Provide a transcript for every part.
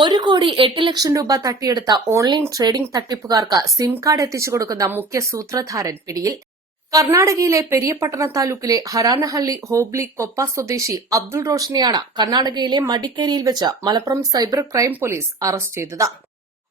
₹1,08,00,000 തട്ടിയെടുത്ത online trading തട്ടിപ്പുകാർക്ക് SIM card എത്തിച്ചു കൊടുക്കുന്ന മുഖ്യ സൂത്രധാരൻ പിടിയിൽ. കർണാടകയിലെ പെരിയപട്ടണ താലൂക്കിലെ ഹരാനഹള്ളി ഹോബ്ലി കൊപ്പ സ്വദേശി അബ്ദുൾ റോഷനെയാണ് കർണാടകയിലെ മടിക്കേരിയിൽ വെച്ച് Malappuram cyber crime police arrest ചെയ്തത്.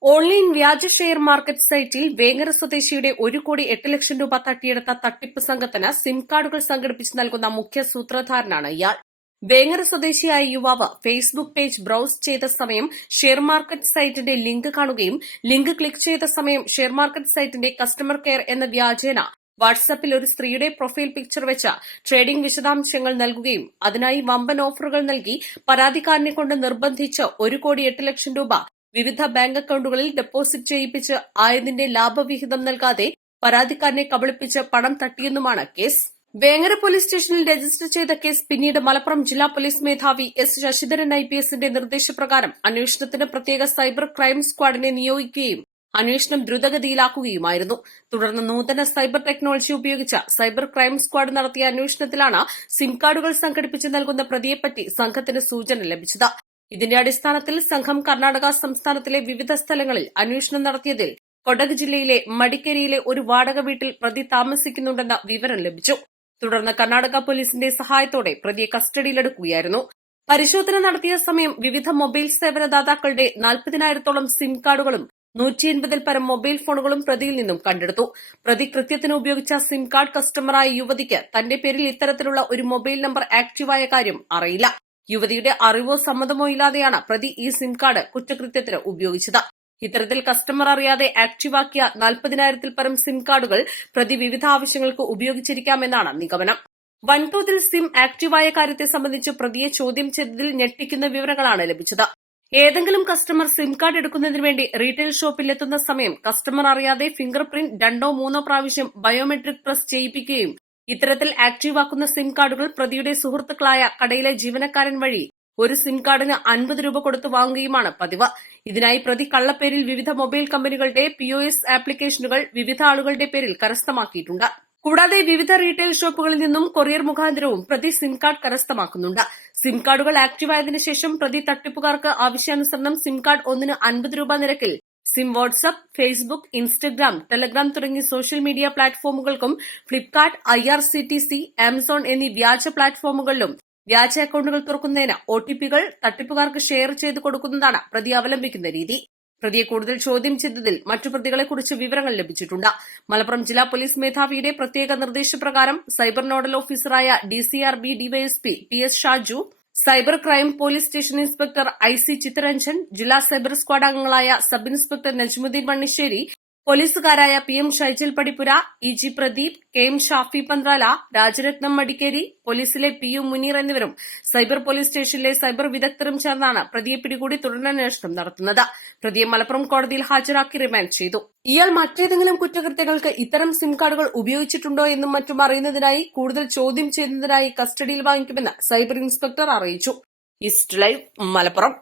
ഓൺലൈൻ വ്യാജ ഷെയർ മാർക്കറ്റ് സൈറ്റിൽ വേങ്ങര സ്വദേശിയുടെ ₹1,08,00,000 തട്ടിയെടുത്ത തട്ടിപ്പ് സംഘത്തിന് സിം കാർഡുകൾ സംഘടിപ്പിച്ച് നൽകുന്ന മുഖ്യ സൂത്രധാരനാണ് ഇയാൾ. വേങ്ങര സ്വദേശിയായ യുവാവ് ഫേസ്ബുക്ക് പേജ് ബ്രൌസ് ചെയ്ത സമയം ഷെയർ മാർക്കറ്റ് സൈറ്റിന്റെ ലിങ്ക് കാണുകയും ലിങ്ക് ക്ലിക്ക് ചെയ്ത സമയം ഷെയർ മാർക്കറ്റ് സൈറ്റിന്റെ കസ്റ്റമർ കെയർ എന്ന വ്യാജേന വാട്സാപ്പിൽ ഒരു സ്ത്രീയുടെ പ്രൊഫൈൽ പിക്ചർ വെച്ച് ട്രേഡിംഗ് വിശദാംശങ്ങൾ നൽകുകയും അതിനായി വമ്പൻ ഓഫറുകൾ നൽകി പരാതിക്കാരനെ കൊണ്ട് നിർബന്ധിച്ച് ₹1,08,00,000 വിവിധ ബാങ്ക് അക്കൌണ്ടുകളിൽ ഡെപ്പോസിറ്റ് ചെയ്യിപ്പിച്ച് ആയതിന്റെ ലാഭവിഹിതം നൽകാതെ പരാതിക്കാരനെ കബളിപ്പിച്ച് പണം തട്ടിയെന്നുമാണ് കേസ്. വേങ്ങര പോലീസ് സ്റ്റേഷനിൽ രജിസ്റ്റർ ചെയ്ത കേസ് പിന്നീട് മലപ്പുറം ജില്ലാ പോലീസ് മേധാവി എസ് ശശിധരൻ IPSന്റെ നിർദ്ദേശപ്രകാരം അന്വേഷണത്തിന് പ്രത്യേക സൈബർ ക്രൈം സ്ക്വാഡിനെ നിയോഗിക്കുകയും അന്വേഷണം ദ്രുതഗതിയിലാക്കുകയുമായിരുന്നു. തുടർന്ന് നൂതന സൈബർ ടെക്നോളജി ഉപയോഗിച്ച സൈബർ ക്രൈം സ്ക്വാഡ് നടത്തിയ അന്വേഷണത്തിലാണ് സിം കാർഡുകൾ സംഘടിപ്പിച്ച് നൽകുന്ന പ്രതിയെപ്പറ്റി സംഘത്തിന് സൂചന ലഭിച്ചത്. ഇതിന്റെ അടിസ്ഥാനത്തിൽ സംഘം കർണാടക സംസ്ഥാനത്തിലെ വിവിധ സ്ഥലങ്ങളിൽ അന്വേഷണം നടത്തിയതിൽ കൊടക് ജില്ലയിലെ മടിക്കേരിയിലെ ഒരു വാടക വീട്ടിൽ പ്രതി താമസിക്കുന്നുണ്ടെന്ന വിവരം ലഭിച്ചു. തുടർന്ന് കർണാടക പോലീസിന്റെ സഹായത്തോടെ പ്രതിയെ കസ്റ്റഡിയിലെടുക്കുകയായിരുന്നു. പരിശോധന നടത്തിയ സമയം വിവിധ മൊബൈൽ സേവനദാതാക്കളുടെ 40,000-ഓളം സിം കാർഡുകളും 180-ൽ പരം മൊബൈൽ ഫോണുകളും പ്രതിയിൽ നിന്നും കണ്ടെടുത്തു. പ്രതി കൃത്യത്തിന് ഉപയോഗിച്ച സിം കാർഡ് കസ്റ്റമറായ യുവതിക്ക് തന്റെ പേരിൽ ഇത്തരത്തിലുള്ള ഒരു മൊബൈൽ നമ്പർ ആക്റ്റീവായ കാര്യം അറിയില്ല. യുവതിയുടെ അറിവോ സമ്മതമോ ഇല്ലാതെയാണ് പ്രതി ഈ സിം കാർഡ് കുറ്റകൃത്യത്തിന് ഉപയോഗിച്ചത്. ഇത്തരത്തിൽ കസ്റ്റമർ അറിയാതെ ആക്റ്റീവാക്കിയ 40,000-ൽ പരം സിം കാർഡുകൾ പ്രതി വിവിധ ആവശ്യങ്ങൾക്ക് ഉപയോഗിച്ചിരിക്കാമെന്നാണ് നിഗമനം. വൻതോതിൽ സിം ആക്റ്റീവായ കാര്യത്തെ സംബന്ധിച്ച് പ്രതിയെ ചോദ്യം ചെയ്തതിൽ ഞെട്ടിക്കുന്ന വിവരങ്ങളാണ് ലഭിച്ചത്. ഏതെങ്കിലും കസ്റ്റമർ സിം കാർഡ് എടുക്കുന്നതിന് വേണ്ടി റീറ്റെയിൽ ഷോപ്പിലെത്തുന്ന സമയം കസ്റ്റമർ അറിയാതെ ഫിംഗർ പ്രിന്റ് 2-3 പ്രാവശ്യം ബയോമെട്രിക് പ്രസ് ചെയ്യിപ്പിക്കുകയും ഇത്തരത്തിൽ ആക്റ്റീവാക്കുന്ന സിം കാർഡുകൾ പ്രതിയുടെ സുഹൃത്തുക്കളായ കടയിലെ ജീവനക്കാരൻ വഴി ഒരു സിം കാർഡിന് ₹50 കൊടുത്ത് വാങ്ങുകയുമാണ് പതിവ്. ഇതിനായി പ്രതി കള്ളപ്പേരിൽ വിവിധ മൊബൈൽ കമ്പനികളുടെ POS ആപ്ലിക്കേഷനുകൾ വിവിധ ആളുകളുടെ പേരിൽ കരസ്ഥമാക്കിയിട്ടുണ്ട്. കൂടാതെ വിവിധ റീറ്റെയിൽ ഷോപ്പുകളിൽ നിന്നും കൊറിയർ മുഖാന്തരവും പ്രതി സിം കാർഡ് കരസ്ഥമാക്കുന്നുണ്ട്. സിം കാർഡുകൾ ആക്റ്റീവായതിനു ശേഷം പ്രതി തട്ടിപ്പുകാർക്ക് ആവശ്യാനുസരണം സിം കാർഡ് ഒന്നിന് ₹50 നിരക്കിൽ SIM WhatsApp, Facebook, Instagram, Telegram തുടങ്ങിയ സോഷ്യൽ മീഡിയ പ്ലാറ്റ്ഫോമുകൾക്കും ഫ്ലിപ്കാർട്ട്, IRCTC, ആമസോൺ എന്നീ വ്യാജ പ്ലാറ്റ്ഫോമുകളിലും വ്യാജ അക്കൌണ്ടുകൾ തുറക്കുന്നതിന് OTPകൾ തട്ടിപ്പുകാർക്ക് ഷെയർ ചെയ്ത് കൊടുക്കുന്നതാണ് പ്രതി അവലംബിക്കുന്ന രീതി. പ്രതിയെ കൂടുതൽ ചോദ്യം ചെയ്തതിൽ മറ്റു പ്രതികളെക്കുറിച്ച് വിവരങ്ങൾ ലഭിച്ചിട്ടുണ്ട്. മലപ്പുറം ജില്ലാ പോലീസ് മേധാവിയുടെ പ്രത്യേക നിർദ്ദേശപ്രകാരം സൈബർ നോഡൽ ഓഫീസറായ DCRB DYSP TS Shaju, cyber crime police station inspector IC Chittaranjan, ജില്ലാ സൈബർ സ്ക്വാഡ് അംഗങ്ങളായ സബ് ഇൻസ്പെക്ടർ നജ്മുദ്ദീൻ വണ്ണിശ്ശേരി, പോലീസുകാരായ PM Shaijal Padippura, EG Pradeep, KM Shafi Panthrala, Rajaratnam Madikeri, പോലീസിലെ PU മുനീർ എന്നിവരും സൈബർ പോലീസ് സ്റ്റേഷനിലെ സൈബർ വിദഗ്ധരും ചേർന്നാണ് പ്രതിയെ പിടികൂടി തുടരന്വേഷണം നടത്തുന്നത്. പ്രതിയെ മലപ്പുറം കോടതിയിൽ ഹാജരാക്കി റിമാൻഡ് ചെയ്തു. ഇയാൾ മറ്റേതെങ്കിലും കുറ്റകൃത്യങ്ങൾക്ക് ഇത്തരം സിം കാർഡുകൾ ഉപയോഗിച്ചിട്ടുണ്ടോ എന്നും മറ്റും അറിയുന്നതിനായി കൂടുതൽ ചോദ്യം ചെയ്യുന്നതിനായി കസ്റ്റഡിയിൽ വാങ്ങിക്കുമെന്ന് സൈബർ ഇൻസ്പെക്ടർ അറിയിച്ചു. East live Malappuram.